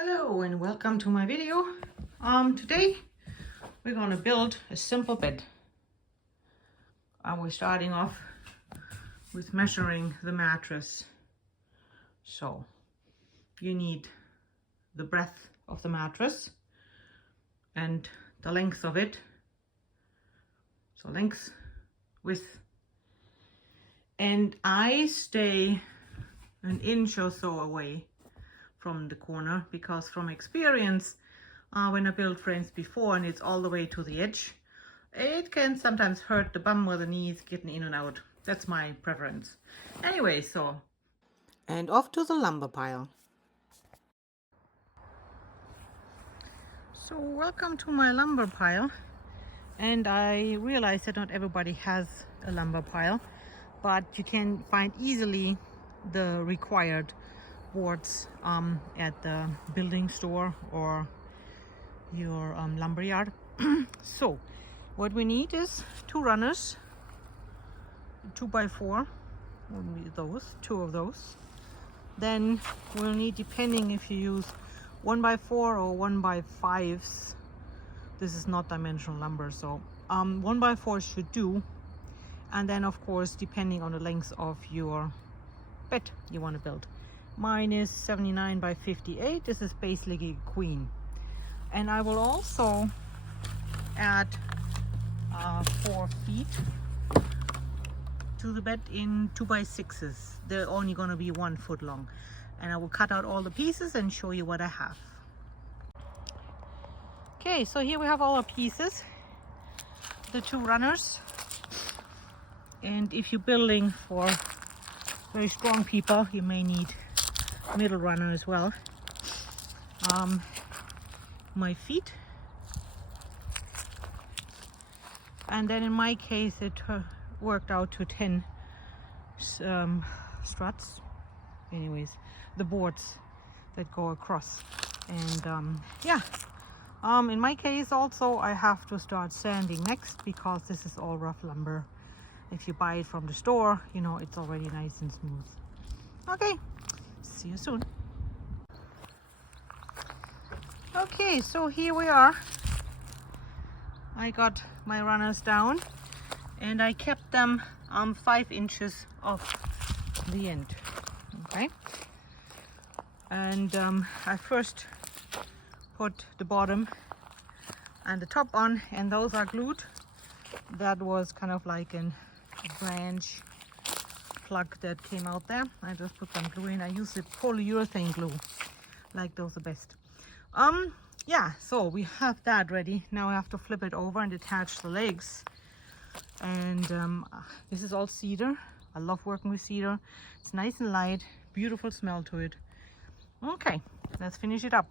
Hello and welcome to my video. Today we're going to build a simple bed. We're starting off with measuring the mattress. So you need the breadth of the mattress and the length of it. So length, width. And I stay an inch or so away from the corner because from experience, when I built frames before and it's all the way to the edge, it can sometimes hurt the bum or the knees getting in and out. That's my preference. Anyway, and off to the lumber pile. So welcome to my lumber pile. And I realize that not everybody has a lumber pile, but you can find easily the required boards at the building store or your lumber yard. So what we need is two runners, 2x4, we'll need those, two of those. Then we'll need, depending if you use 1x4 or 1x5s, this is not dimensional lumber, so 1x4 should do. And then of course, depending on the length of your bed you want to build. Mine is 79 by 58. This is basically a queen. And I will also add 4 feet to the bed in 2x6s. They're only going to be 1 foot long. And I will cut out all the pieces and show you what I have. Okay, so here we have all our pieces. The 2 runners. And if you're building for very strong people, you may need middle runner as well. My feet, and then in my case it worked out to 10 struts. Anyways, the boards that go across, and in my case also I have to start sanding next because this is all rough lumber. If you buy it from the store, you know it's already nice and smooth. Okay, see you soon. Okay, so here we are. I got my runners down and I kept them 5 inches off the end. Okay, and I first put the bottom and the top on, and those are glued. That was kind of like a branch plug that came out there. I just put some glue in. I use the polyurethane glue, like those the best. Yeah, so we have that ready. Now I have to flip it over and attach the legs. And this is all cedar. I love working with cedar. It's nice and light, beautiful smell to it. Okay, let's finish it up.